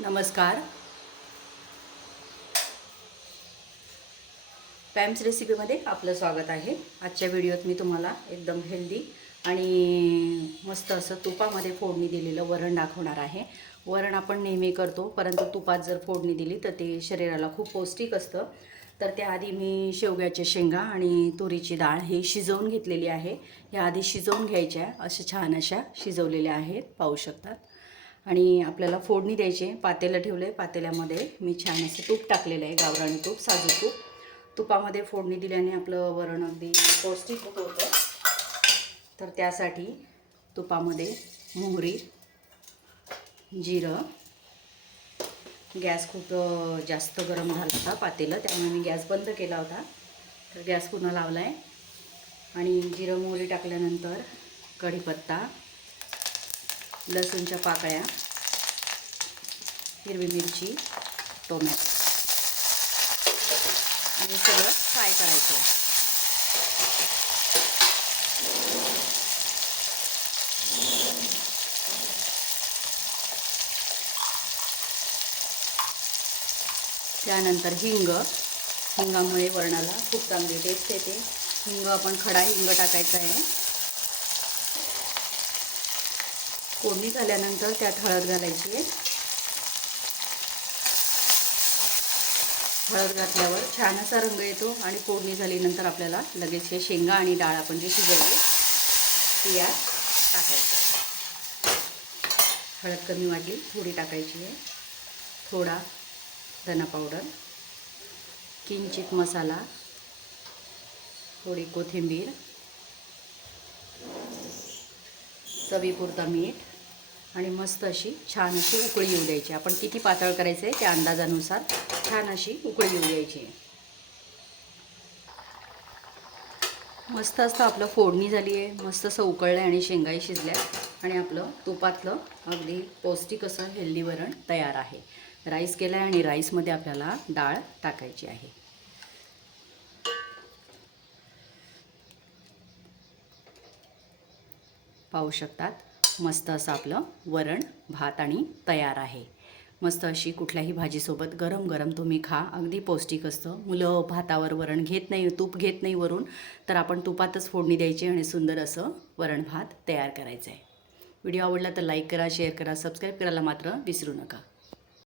नमस्कार. पॅम्स रेसिपीमध्ये आपलं स्वागत आहे. आजच्या व्हिडिओत मी तुम्हाला एकदम हेल्दी आणि मस्त असं तुपामध्ये फोडणी दिलेलं वरण दाखवणार आहे. वरण आपण नेहमी करतो परंतु तुपात जर फोडणी दिली तर ते शरीराला खूप पौष्टिक असतं. तर त्याआधी मी शेवग्याच्या शेंगा आणि तुरीची डाळ ही शिजवून घेतलेली आहे. ह्या आधी शिजवून घ्यायच्या अशा छान अशा शिजवलेल्या आहेत पाहू शकतात. आणि आपल्याला फोडणी द्यायची पातेलं ठेवलं आहे पातेल्यामध्ये मी छान असं तूप टाकलेलं आहे. गावराणी तूप साजू तूप. तुपामध्ये फोडणी दिल्याने आपलं वरण अगदी पौष्टिक होतं तर त्यासाठी तुपामध्ये मोहरी जिरं. गॅस खूप जास्त गरम झाला होता पातेलं. त्यामुळे मी गॅस बंद केला होता. तर गॅस पुन्हा लावला आहे आणि जिरं मोहरी टाकल्यानंतर कढीपत्ता लसूणच्या पाकळ्या हिरवी मिरची टोमॅटो. आणि सगळं फ्राय करायचं आहे. त्यानंतर हिंग. हिंगामुळे वरणाला खूप चांगली टेस्ट येते. हिंग आपण खडा हिंग टाकायचा आहे. फोडणी झाल्यानंतर त्यात हळद घालायची आहे. हळद घातल्यावर छान असा रंग येतो आणि फोडणी झाल्यानंतर आपल्याला लगेच हे शेंगा आणि डाळ आपण जी शिजवली ती यात टाकायचं हळद कमी वाटली थोडी टाकायची आहे. थोडा धना पावडर किंचित मसाला थोडी कोथिंबीर चवीपुरता मीठ आणि मस्त अशी छान अशी उकळी येऊ द्यायची. आपण किती पातळ करायचं आहे त्या अंदाजानुसार छान अशी उकळी येऊ द्यायची. मस्त असतं आपलं फोडणी झाली आहे. मस्त असं उकळलं आहे आणि शेंगाही शिजल्या आणि आपलं तुपातलं अगदी पौष्टिक असं हेल्दी वरण तयार आहे. राईस केला आहे आणि राईसमध्ये आपल्याला डाळ टाकायची आहे. पाहू शकतात? मस्त असं आपलं वरण भात आणि तयार आहे. मस्त अशी कुठल्याही भाजीसोबत गरम गरम तुम्ही खा. अगदी पौष्टिक असतं. मुलं भातावर वरण घेत नाही तूप घेत नाही वरून तर आपण तुपातच फोडणी द्यायची आणि सुंदर असं वरण भात तयार करायचं आहे व्हिडिओ आवडला तर लाईक करा शेअर करा सबस्क्राईब करायला मात्र विसरू नका.